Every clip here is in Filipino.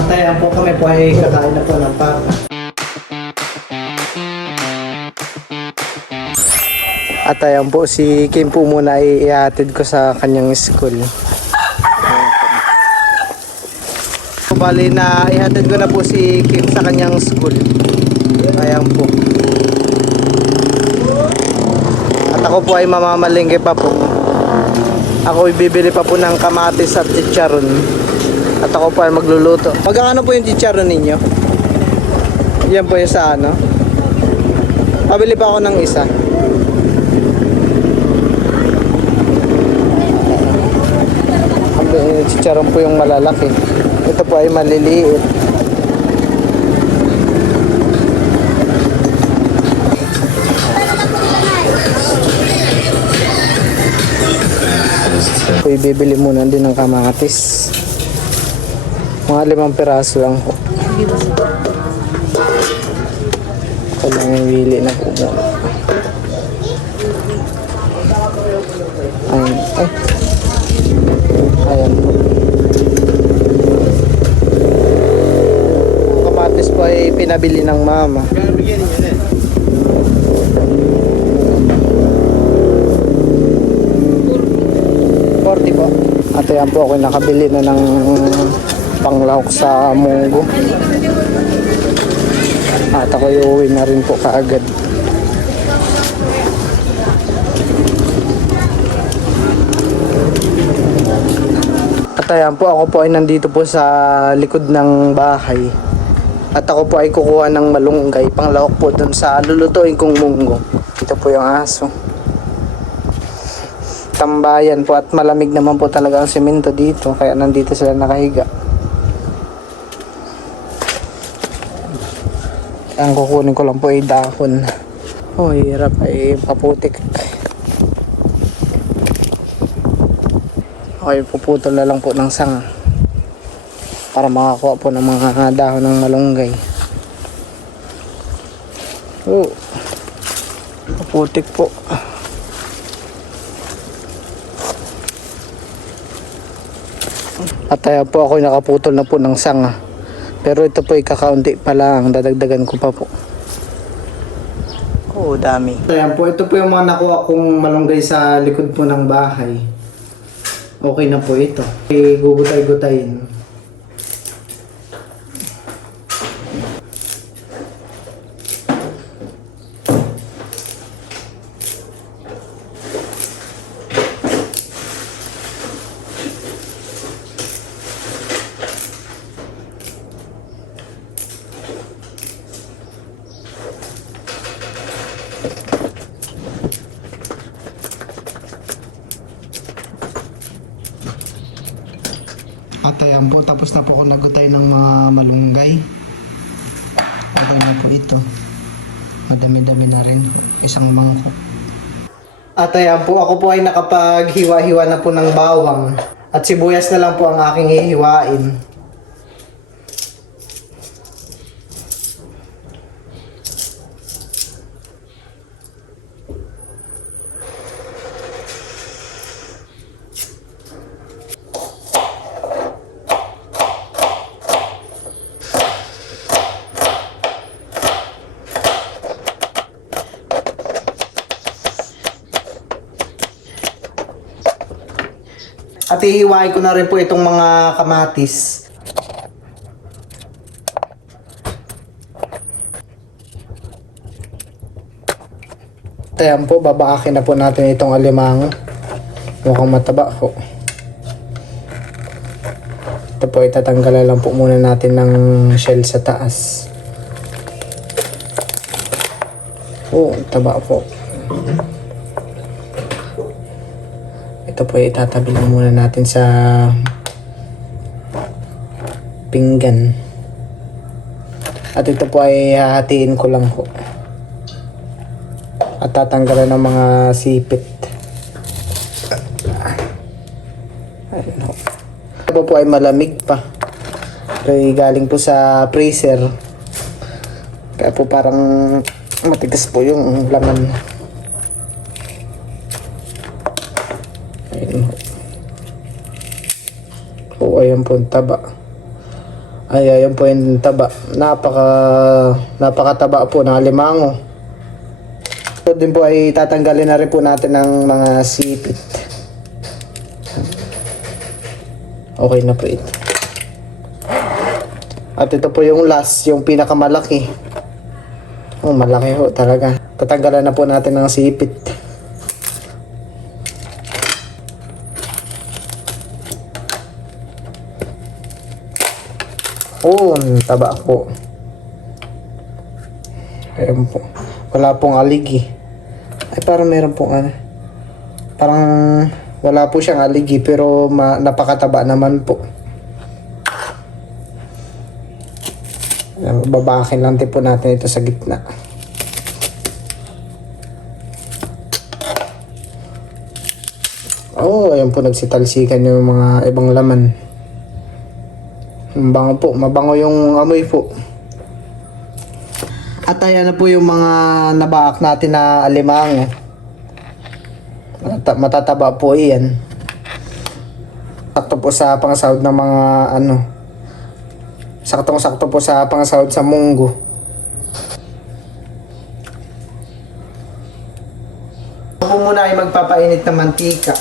At ayan po kami po ay kakain na po ng papa. At ayan po si Kim po muna ay ihatid ko sa kanyang school. Bali na ihatid ko na po si Kim sa kanyang school. Ayan po. At ako po ay mamamalingke pa po. Ako ibibili pa po ng kamatis at chicharon. At ako po ay magluluto. Magkano po yung chicharon ninyo? Yan po yung sa ano. Pabili pa ako ng isa. Chicharon po yung malalaki. Ito po ay maliliit. Ito ibibili muna din ng kamatis. Mga 5 piraso lang po. Ito lang yung wili na po muna. Ayan. Ay. Ayan po. Kamatis po ay pinabili ng mama. 40 po. At ayan po ako nakabili na ng panglahok sa munggo. At ako iuwi na rin po kaagad. At ayan po ako po ay nandito po sa likod ng bahay. At ako po ay kukuha ng malunggay panglahok po dun sa lulutuin kong munggo. Ito po yung aso. Tambayan po at malamig naman po talaga ang semento dito kaya nandito sila nakahiga. Ang kukunin ko lang po ay dahon. Oh, hirap ay paputik. Okay, puputol na lang po ng sanga para makakuha po ng mga dahon ng malunggay. Oh, paputik po. At ayan po ako nakaputol na po ng sanga. Pero ito po ay kakaunti pa lang. Dadagdagan ko pa po. Oh, dami. Ayan po, ito po yung mga nakuha kong malunggay sa likod po ng bahay. Okay na po ito. Gugutay-gutayin. At ayan po, tapos na po ako nagutay ng mga malunggay. Okay na po ito. Madami-dami na rin po. Isang mangkok. At ayan po, ako po ay nakapaghiwa-hiwa na po ng bawang. At sibuyas na lang po ang aking hihiwain. At ihiwain ko na rin po itong mga kamatis. Ayan po, babaakin na po natin itong alimango. Mukhang mataba po. Ito po, itatanggalan lang po muna natin ng shell sa taas. Oh, taba po. Ito po itatabi lang muna natin sa pinggan. At ito po ay hahatiin ko lang po. At tatanggalan ng mga sipit. Ayun po. Ito po ay malamig pa. Ay galing po sa freezer. Kaya po parang matigas po yung laman. Ayun po. O ayan po ang taba. Ay, ayun po yung taba. Napakataba po ng alimango. Ito din po ay tatanggalin na rin po natin ng mga sipit. Okay na po ito. At ito po yung last, yung pinakamalaki. Oh, malaki ho talaga. Tatanggalan na po natin ng sipit. Oh, taba po. Ayan po. Wala pong aligi. Ay, parang meron pong ano. Parang wala po siyang aligi pero napakataba naman po. Ayan, babakin lang din po natin ito sa gitna. Oh, ayan po nagsitalsikan yung mga ibang laman. Mabango po, mabango yung amoy po. At ayan na po yung mga nabaak natin na alimango. Matataba po iyan. Sakto po sa pangsahod ng mga ano. Saktong-sakto po sa pangsahod sa munggo. Ako muna ay magpapainit ng mantika.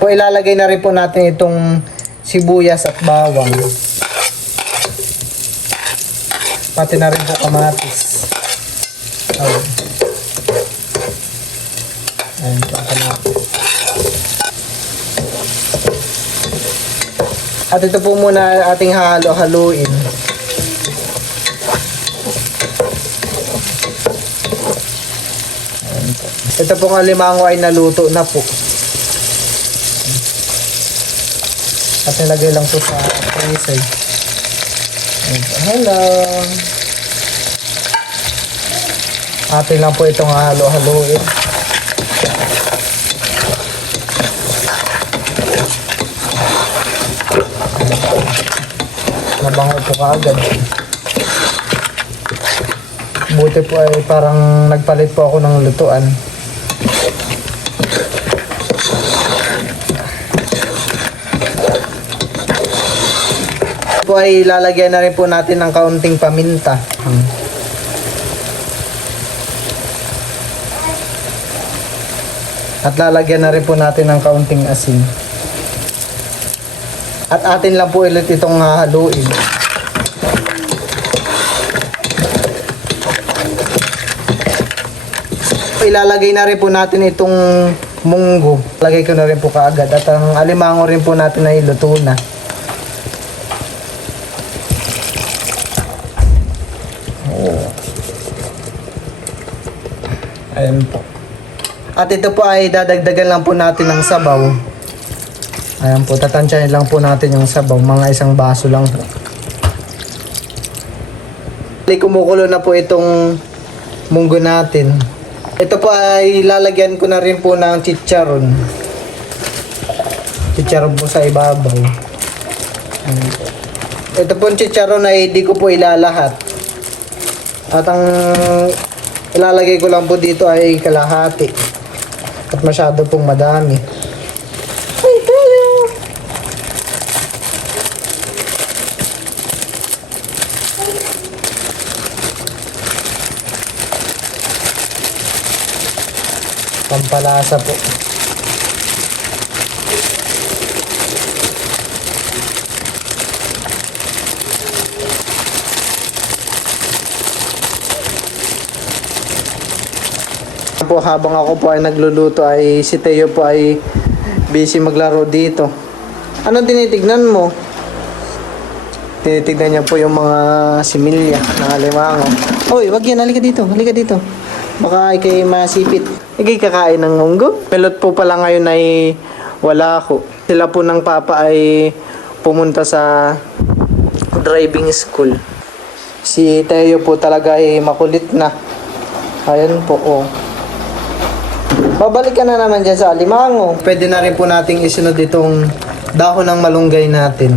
Po ilalagay na rin po natin itong sibuyas at bawang. Pati na rin po kamatis. Ayun. Ayun po kamatis. At ito po muna ating halo-haluin. Ayun po. Ito pong alimango ay naluto na po. At nilagay lang po sa freezer. Hello. Atin lang po itong halo-haloin. Mabango po kaagad. Buti po ay parang nagpalit po ako ng lutuan. Po ay lalagyan na rin po natin ng kaunting paminta. At lalagyan na rin po natin ng kaunting asin. At atin lang po ulit itong haluin. Ilalagay na rin po natin itong munggo. Lagay ko na rin po kaagad. At ang alimango rin po natin ay luto na. Ayan po. At ito po ay dadagdagan lang po natin ng sabaw. Ayan po, tatansyahin lang po natin yung sabaw. Mga isang baso lang po. Kumukulo na po itong munggo natin. Ito po ay lalagyan ko na rin po ng chicharon. Chicharon po sa ibabaw. Ayan po. Ito po yung chicharon ay di ko po ilalahat. At ang ilalagay ko lang po dito ay kalahati. At masyado pong madami. Ay, tayo! Pampalasa po. Po habang ako po ay nagluluto ay si Teo po ay busy maglaro dito. Anong tinitignan mo? Tinitignan niya po yung mga similya ng alimango. Hoy, wag yan, halika dito, halika dito. Baka ay kay masipit. Ikay kakain ng munggo. Pelot po pala ngayon ay wala ako. Sila po ng papa ay pumunta sa driving school. Si Teo po talaga ay makulit na. Ayan po, oh. Babalik ka na naman dyan sa alimango. Pwede na rin po nating isunod itong dahon ng malunggay natin.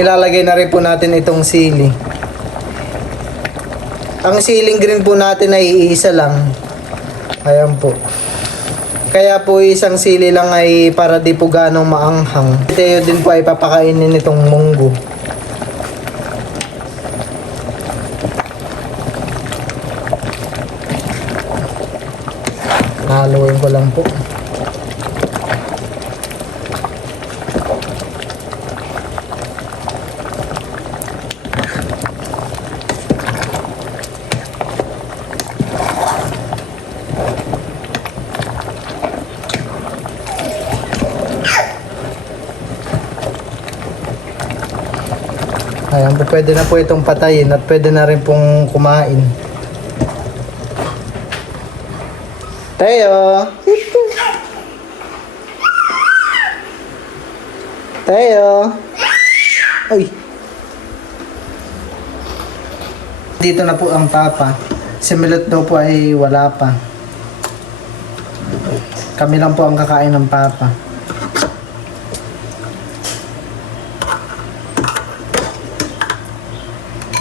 ilalagay na rin po natin itong sili. Ang siling green po natin ay iisa lang. Ayan po. Kaya po isang sili lang ay para di po ganong maanghang. Ito din po ay papakainin itong munggo. Haluin ko lang po. Ayan po, pwede na po itong patayin at pwede na rin pong kumain. Teo! Teo! Ay! Dito na po ang papa. Si Milot daw po ay wala pa. Kami lang po ang kakain ng papa.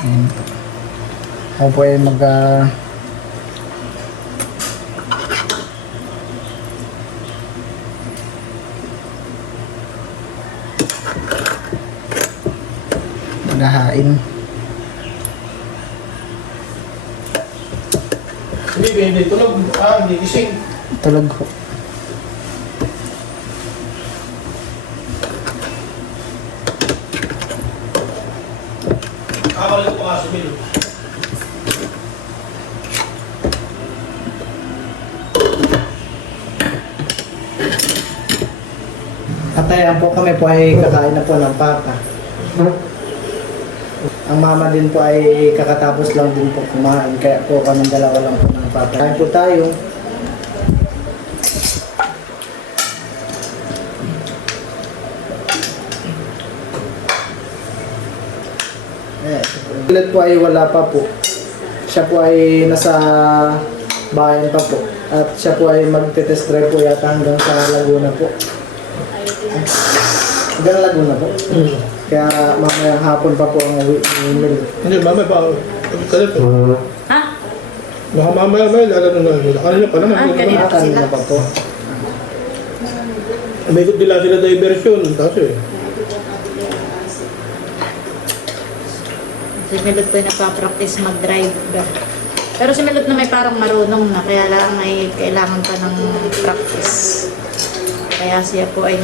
Ayan. Ako po ay maghahain. Hindi tulog. Hindi gising. Tulog ko. Kakalit pa nga si Milo. At ayan po, kami po ay kakain na po ng papa. Ang mama din po ay kakatapos lang din po kumain. Kaya po kami dalawa lang po ng papa. Kain po tayo. Ulit po ay wala pa po. Siya po ay nasa bayan pa po. At siya po ay magte-test drive po yata hanggang sa Laguna po. Hanggang Laguna po. Kaya mamayang hapon pa po ang uwi ni Mil. Hindi, mamaya pa. Kalit po. Ha? Baka mamaya lalaro na. Kanina pa naman. Kanina. Kanina pa po. May ikot nila sila diversion. Kasi. Si Milot po ay nagpa-practice mag-drive. Pero si Milot na may parang marunong na, kaya lang ay kailangan pa ng practice. Kaya siya po ay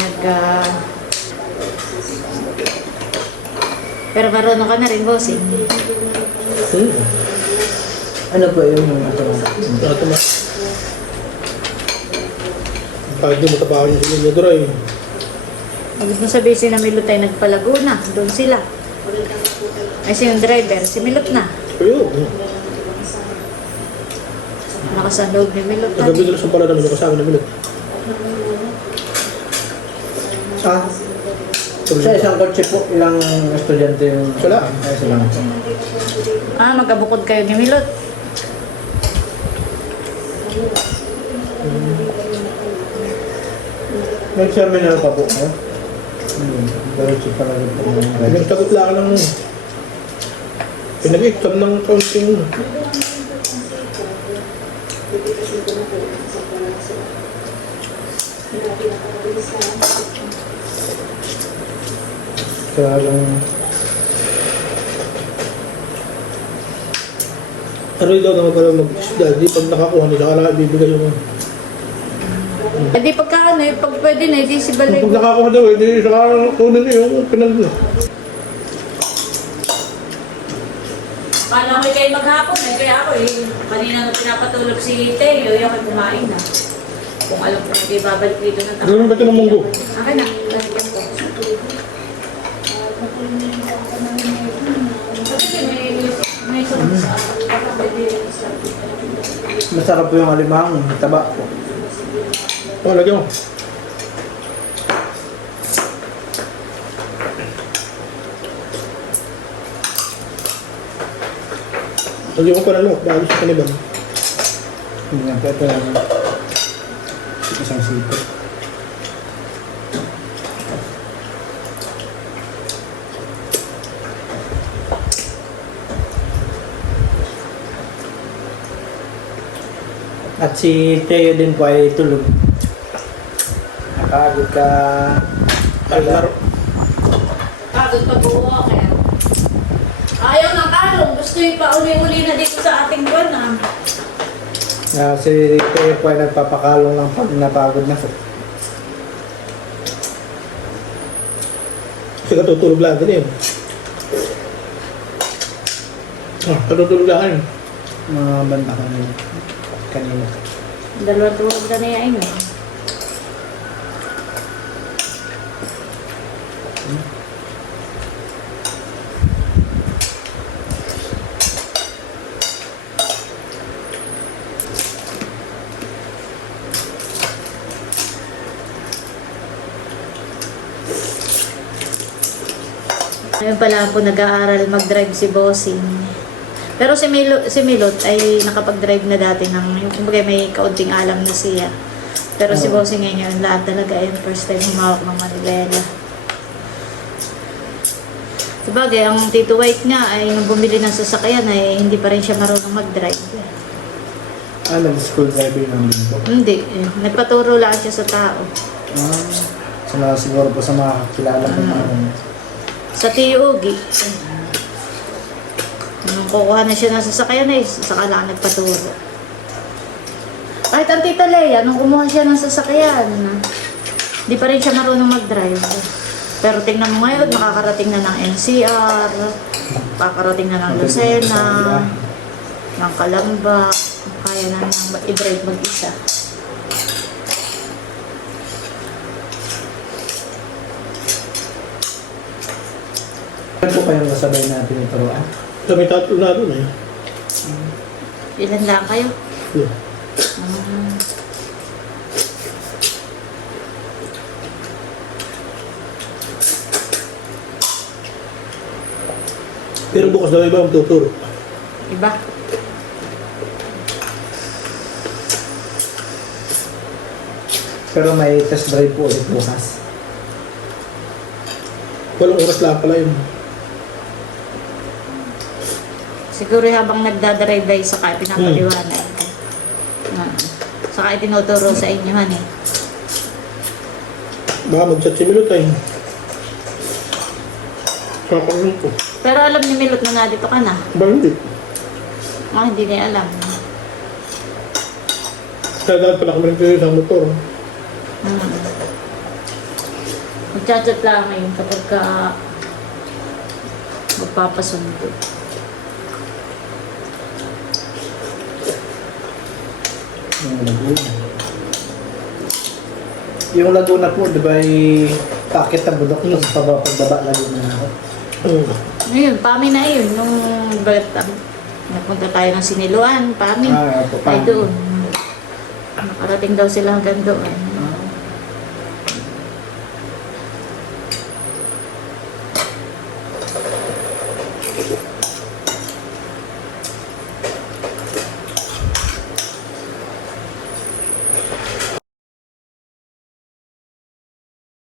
Pero marunong ka na rin, bossing. Ano po yung ito? Ito ma. Kahit di mo tapakan yung sinunodra eh. Huwag mo sabihin si na Milot ay nagpalaguna. Doon sila. Ay sino yung driver? Si Milot na. Pero Nakasandog ni Milot na. nagagawin nila sa pala namin yung kasama na Milo. Ah, sa isang kotse po, ilang estudyante yung... Wala. Ay, sila na po. Magkabukod kayo ni Milot. May seminar pa po. Diretso pa rin po. Nagsagot lang ng pinag-exam ng counting. Kaya lang... Ano daw naman pala mag-isda, di pag nakakuha nila, kailangan ibibigay yung... Di pagka pag pwede na, di si Balay. Pag nakakuha daw, hindi saka kunin niya yung pinag... Kala ko kayo maghapon kaya ako kanina nung pinapatulog si Teo, yung kumain na. Kung alam ko hindi babalik dito ng takot. Ganun ba ito ng munggo? Akin na, balikan ko. May sunod sa Masarap po yung alimang, taba po. Oh, lagyan mo. Lagyan mo pa na lang, bago sa kaniban. Hindi nga, pero lang. Isang sito. At si Teo din po ay tulog. Nakagod ka. Laro. Pagod pa buo, kaya. Ayaw ng kalong. Gusto yung pauli-uli na dito sa ating buwan ah. Si Teo po ay nagpapakalong lang pag napagod na po. Kasi katutulog lang din yun. Katutulog lang. Mga banda kanina. Dalawa tulog na niya yun eh. Ngayon pala po nag-aaral mag-drive si Bossing. Pero si Milot ay nakapag-drive na dati ng, kumbaga may kaunting alam na siya. Pero si Bossing ngayon, lahat talaga ay first time humawak ng manibela. Sabagay, ang Tito White nga ay nung bumili ng sasakyan ay hindi pa rin siya marunong mag-drive. School driver namin po. Hindi, nagpaturo lang siya sa tao. Siguro po sa mga kakilala ko Sa Tiyugi. Nung kukuha na siya ng sasakyan ay saka lang nagpaturo. Kahit ang Tita Leia, nung kumuha siya ng sasakyan, di pa rin siya marunong mag-drive. Pero tingnan mo ngayon, makakarating na ng NCR, makakarating na ng Lucena, ng Calamba, kaya na nang i-drive mag-isa. Ano po kayong kasabay natin ituruan? Kami tatlo na doon eh. Ilan lang kayo? Yeah. Pero bukas daw iba ang tuturo. Iba? Pero may test drive po ulit bukas. Walang oras lang pala yun. Siguro habang nagdadrive ay saka pinapaliwanag. Saka itinuturo sa inyo han eh. Baka mag-chat si Milot ay. Kakaroon ko. Pero alam ni Milot na nga dito ka na. Ba hindi? Hindi niya alam. Kaya dahil pala kami nagkayo sa motor. Magchat-chat lang ngayon kapag ka magpapasundo. Yung Laguna po, di ba packet na budok yung pagbaba Laguna na ako. Ngayon, PAMI na yun. Nung napunta tayo ng Siniluan, PAMI. Po, Ay doon. Nakarating daw sila hanggang doon.